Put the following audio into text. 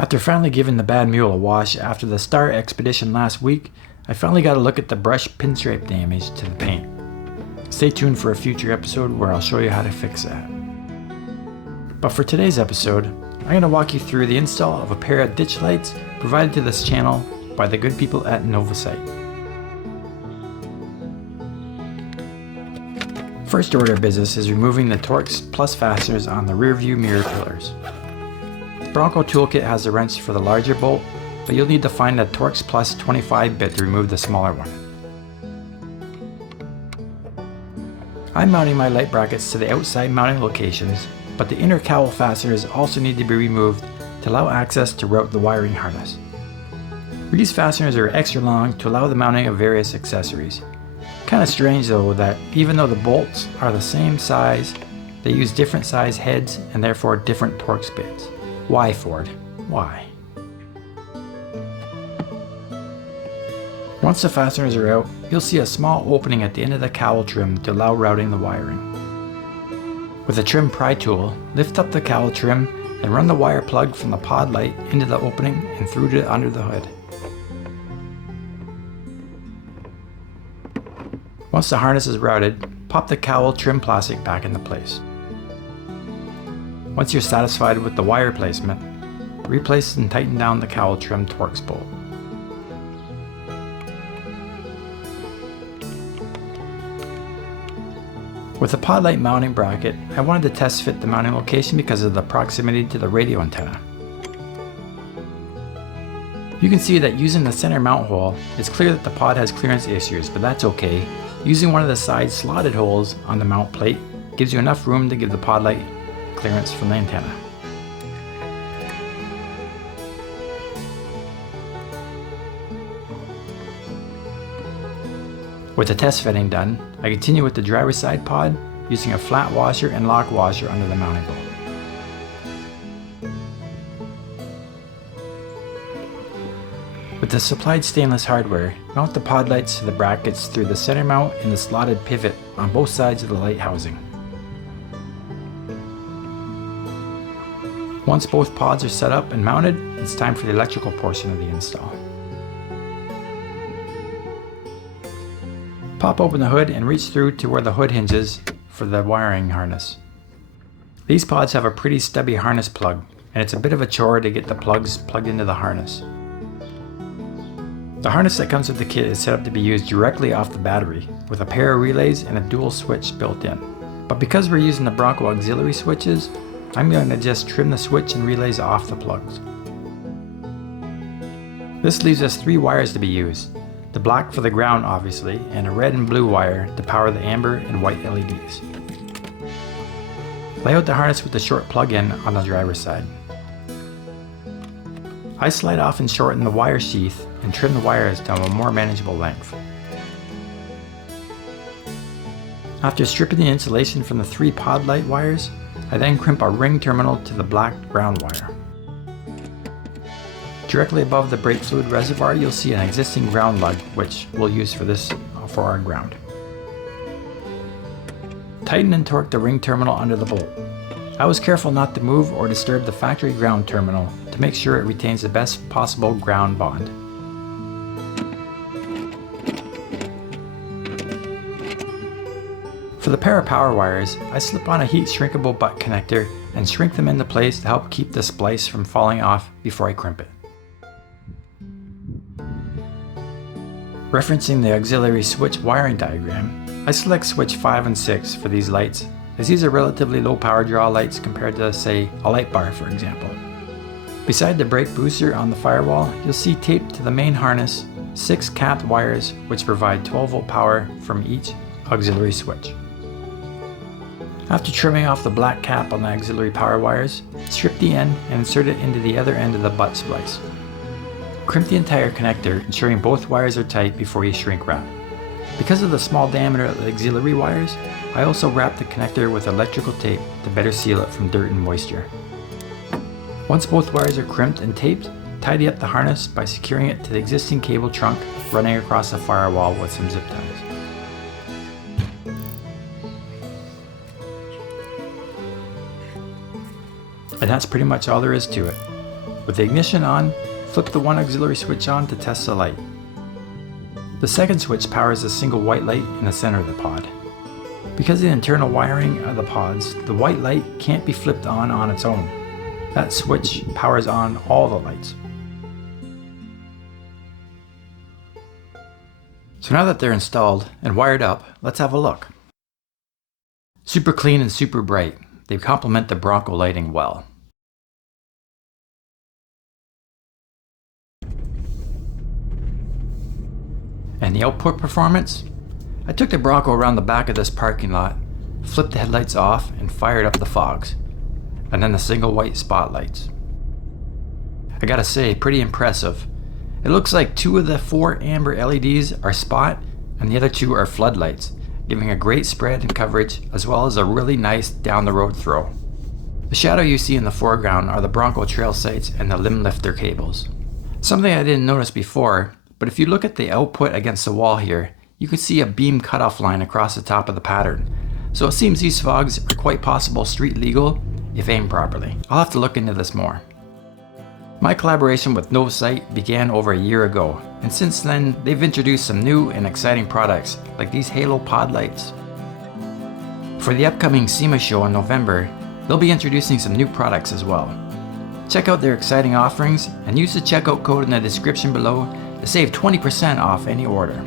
After finally giving the bad mule a wash after the Star expedition last week, I finally got a look at the brush pinstripe damage to the paint. Stay tuned for a future episode where I'll show you how to fix that. But for today's episode, I'm going to walk you through the install of a pair of ditch lights provided to this channel by the good people at Novsight. First order of business is removing the Torx Plus fasteners on the rear view mirror pillars. The Bronco toolkit has a wrench for the larger bolt, but you'll need to find a Torx Plus 25 bit to remove the smaller one. I'm mounting my light brackets to the outside mounting locations, but the inner cowl fasteners also need to be removed to allow access to route the wiring harness. These fasteners are extra long to allow the mounting of various accessories. Kinda strange though that even though the bolts are the same size, they use different size heads and therefore different Torx bits. Why, Ford? Why? Once the fasteners are out, you'll see a small opening at the end of the cowl trim to allow routing the wiring. With a trim pry tool, lift up the cowl trim and run the wire plug from the pod light into the opening and through to under the hood. Once the harness is routed, pop the cowl trim plastic back into place. Once you're satisfied with the wire placement, replace and tighten down the cowl trim Torx bolt. With the pod light mounting bracket, I wanted to test fit the mounting location because of the proximity to the radio antenna. You can see that using the center mount hole, it's clear that the pod has clearance issues, but that's okay. Using one of the side slotted holes on the mount plate gives you enough room to give the pod light clearance from the antenna. With the test fitting done, I continue with the driver's side pod using a flat washer and lock washer under the mounting bolt. With the supplied stainless hardware, mount the pod lights to the brackets through the center mount and the slotted pivot on both sides of the light housing. Once both pods are set up and mounted, it's time for the electrical portion of the install. Pop open the hood and reach through to where the hood hinges for the wiring harness. These pods have a pretty stubby harness plug, and it's a bit of a chore to get the plugs plugged into the harness. The harness that comes with the kit is set up to be used directly off the battery, with a pair of relays and a dual switch built in. But because we're using the Bronco auxiliary switches, I'm going to just trim the switch and relays off the plugs. This leaves us 3 wires to be used. The black for the ground obviously, and a red and blue wire to power the amber and white LEDs. Lay out the harness with the short plug-in on the driver's side. I slide off and shorten the wire sheath and trim the wires to a more manageable length. After stripping the insulation from the 3 pod light wires, I then crimp a ring terminal to the black ground wire. Directly above the brake fluid reservoir, you'll see an existing ground lug, which we'll use for our ground. Tighten and torque the ring terminal under the bolt. I was careful not to move or disturb the factory ground terminal to make sure it retains the best possible ground bond. For the pair of power wires, I slip on a heat shrinkable butt connector and shrink them into place to help keep the splice from falling off before I crimp it. Referencing the auxiliary switch wiring diagram, I select switch 5 and 6 for these lights, as these are relatively low power draw lights compared to, say, a light bar for example. Beside the brake booster on the firewall, you'll see taped to the main harness 6 capped wires which provide 12 volt power from each auxiliary switch. After trimming off the black cap on the auxiliary power wires, strip the end and insert it into the other end of the butt splice. Crimp the entire connector, ensuring both wires are tight before you shrink wrap. Because of the small diameter of the auxiliary wires, I also wrap the connector with electrical tape to better seal it from dirt and moisture. Once both wires are crimped and taped, tidy up the harness by securing it to the existing cable trunk running across the firewall with some zip ties. And that's pretty much all there is to it. With the ignition on, flip the one auxiliary switch on to test the light. The second switch powers a single white light in the center of the pod. Because of the internal wiring of the pods, the white light can't be flipped on its own. That switch powers on all the lights. So now that they're installed and wired up, let's have a look. Super clean and super bright. They complement the Bronco lighting well. And the output performance? I took the Bronco around the back of this parking lot, flipped the headlights off and fired up the fogs, and then the single white spotlights. I gotta say, pretty impressive. It looks like 2 of the 4 amber LEDs are spot and the other 2 are floodlights, giving a great spread and coverage as well as a really nice down the road throw. The shadow you see in the foreground are the Bronco trail sights and the limb lifter cables. Something I didn't notice before, but if you look at the output against the wall here, you can see a beam cutoff line across the top of the pattern. So it seems these fogs are quite possible street legal if aimed properly. I'll have to look into this more. My collaboration with Novsight began over a year ago, and since then they've introduced some new and exciting products like these Halo Pod Lights. For the upcoming SEMA show in November, they'll be introducing some new products as well. Check out their exciting offerings and use the checkout code in the description below to save 20% off any order.